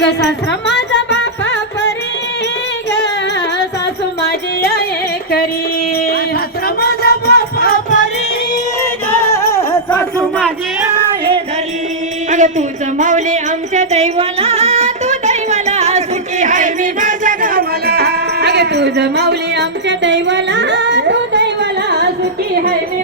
अगं सासरा माझा बापा परी ग सासू माझी आहे खरी सासरा माझा बापा परी ग सासू माझी आहे घरी अगं तुझं माऊली आमच्या दैवाला तू दैवाला सुखी आहे मी माझ्या गावाला अगं तुझं माऊली आमच्या दैवाला तू दैवाला सुखी आहे मी